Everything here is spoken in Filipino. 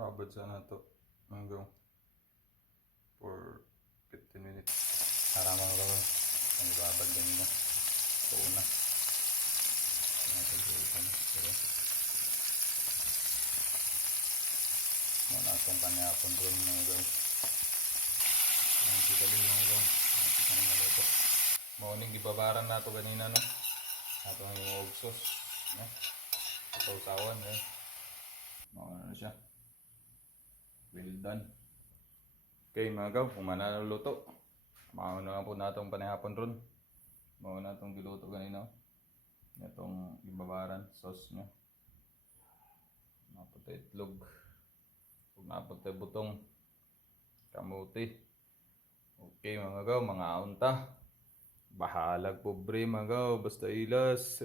Babad sana to hanggang for 15 minutes. Para mga gawin. Ang babad ganyan na. Ito na. Pero muna itong panyapon doon mga gawin. Ang didali mga gawin. Natin na naluto. Morning gibabaran na ito ganina no. Ito ang yung ogsos. Ito-tawan eh. Mauna na siya. Well done. Okay mga gaw, kung manaluluto. Mauna na po na itong panihapon ron. Mauna itong giluto ganina. Itong ibabaran, sauce niya. Napunta itlog. Kung napunta butong kamuti. Okay mga gaw, mga aunta. Bahalag pobre mga gaw, basta ilas.